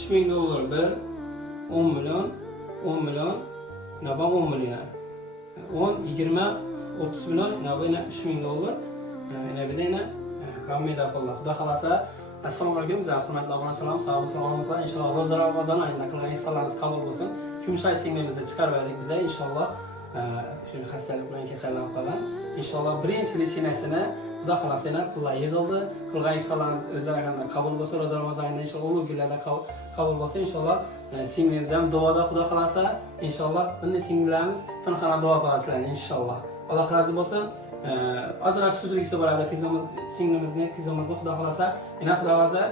3000 dolar bir, 10 milyon, 10 milyon, ne bak 10 milyon. 10, 20, 30 milyon, ne bak yine 3000 dolar. Ne bir de yine kamida pullar. Xudo xolasa. Assalomu alaykum, hurmatli obunachilar, sog'lik-salomatlik. Inshaalloh ro'za Ramazon oyida qilgan istaklaringiz qabul bo'lsin. Kumshay singlimizni chiqarib berdik biz, inshaalloh. Shu xastalik bilan kasallanib qolgan. Inshaalloh birinchi litseniyasini Xudo xolasa yana pullar yig'ildi. Qilgan istaklaringiz o'zlariga qabul bo'lsin. Ro'za Ramazon oyida inshaalloh ulug' kunlarda qabul bo'lsin. Inshaalloh singlimiz ham duoda Xudo xolasa. Inshaalloh bunday singillarimiz pinxona duo qilasizlar inshaalloh. Alloh rozi bo'lsin. Azroq sudrikisi bo'ladi singlimizni Xudo xolasa. Yana Xudo xolasa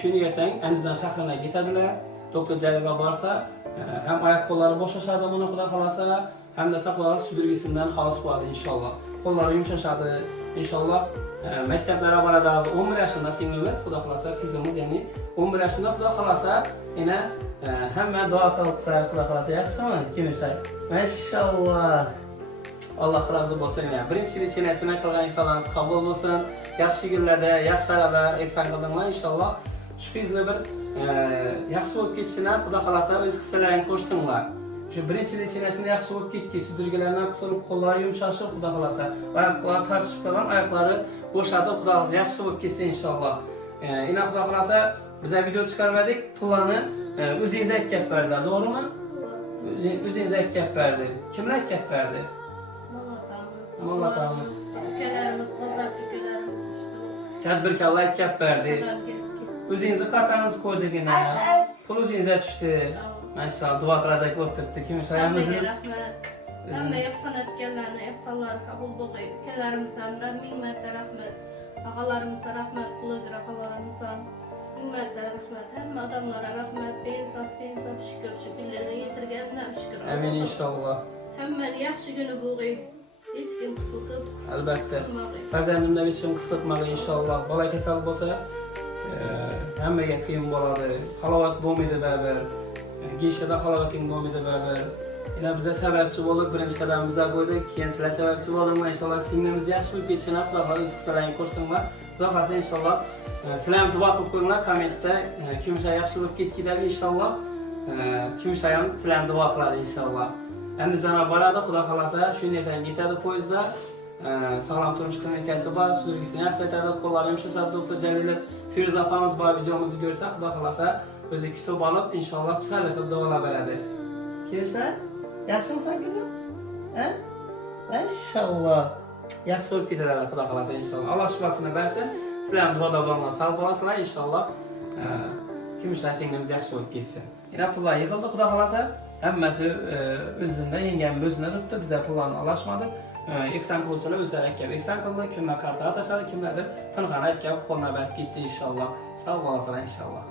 shuni ertang Andijon shahriga ketadilar. Doktor Jaliba borsa hem oyoq qo'llari bo'shashadi buni Xudo xolasa, hamda saqlab sudrigisidan xalos bo'ladi inshaalloh. Qo'llari yumshashadi inshaalloh. Maktablarga boradi. 11 yoshida singlimiz Xudo xolasa qizimiz, ya'ni 11 yoshida Xudo xolasa yana hamma duo qilibdi Xudo xolasa. Yaxshimi? Kimshay. Mashalloh. Allah razı olsun ya. Birinchi litseniyasini qilgan insonlarimiz qabul bo'lsin. Yaxshi kunlarda, yaxshi aralar eksan qildinglar inshaalloh. Shu qizni bir yaxshi bo'lib ketishini Xudo xolasa o'z hissalarini ko'rsinlar. Shu birinchi litseniyasini yaxshi bo'lib ketdi, sudurgalardan qutulib, qo'llari yumshashib Xudo xolasa. Oyoqlari tartishib qolgan, oyoqlari bo'shadi, Xudo xolasa yaxshi bo'lib ketsin inshaalloh. Ina Xudo xolasa biz video chiqarmadik, pullarni o'zingiz aytib berdilar, to'g'rimi? O'zingiz aytib berdi. Kimlar aytib berdi? Mollatamız. Ülkelerimiz, bozakçı ülkelerimiz işte. Tadbirkorlar aytib berdi. O'zingizni kartangizni qo'ydik yana. Pul o'zingizga tushdi. Maşallah, duo qilsak o'tiribdi. Kimshayimizni rahmat. Hamma ihson etganlarni ihsonlari qabul bo'lsin. Ülkelerimizdan ming marta rahmat. Ağalarımıza rahmat, bloger ağalarımıza ming marta rahmat. Hamma odamlarga rahmat. Beinsof şükür. Shu kunlarga yetirgandan shukr. Amin inshaalloh. Hammani yaxshi kuni bo'lsin. Hech kim qisilib. Albatta. Farzandimdan hech kim qisilmadi inshaalloh. Bola kasal bo'lsa, hammaga qiyin bo'ladi. Halovat bo'lmaydi baribir. Gishada halovat bo'lmaydi baribir. Ina biza sababchi bo'lib birinchi qadam biza qo'ydik, keyin sizlar sababchi bo'ldinglar. Inshaalloh singlimiz yaxshi bo'lib ketishini Xudo xolasa o'z qisalaringiz ko'rsinlar. Xudo xolasa inshaalloh sizlar ham duo qilib qo'yinglar kommentda. Kimshay yaxshi bo'lib ketgidagi inshaalloh. Kimshay ham sizlarni duo qiladi inshaalloh. Endi janob boradi, Xudo xolasa shundan ketadi poyezdda. Sog'lom turmush klinikasi bor, sudurgisini yaxshi aytadi, qo'llari yumshashadi. Doktor Jalila Firuza opamiz bor, videomizni ko'rsa, Xudo xolasa o'zi kutib olib, inshaalloh chiqadi deb duolab beradi. Kimshay? Yaxshimisan kuzim? Ha? Mashalloh. Yaxshi bo'lib ketadilar Xudo xolasa inshaalloh. Alloh shifosini bersin. Sizlar ham duoda bo'linglar, sog' bo'lasizlar inshaalloh. Kimshay singlimiz yaxshi bo'lib ketsin. Yana pullar yig'ildi Xudo xolasa. Hammasi o'zidan yengam o'zini tutdi, biz pullarni alashmadik. Eksan qiluvchilar o'zlari akab eksan qildi, kimlar karta tashadi, kimlardir pinxona akab qo'lna berib ketdi inshaalloh. Sog' bo'lasizlar inshaalloh.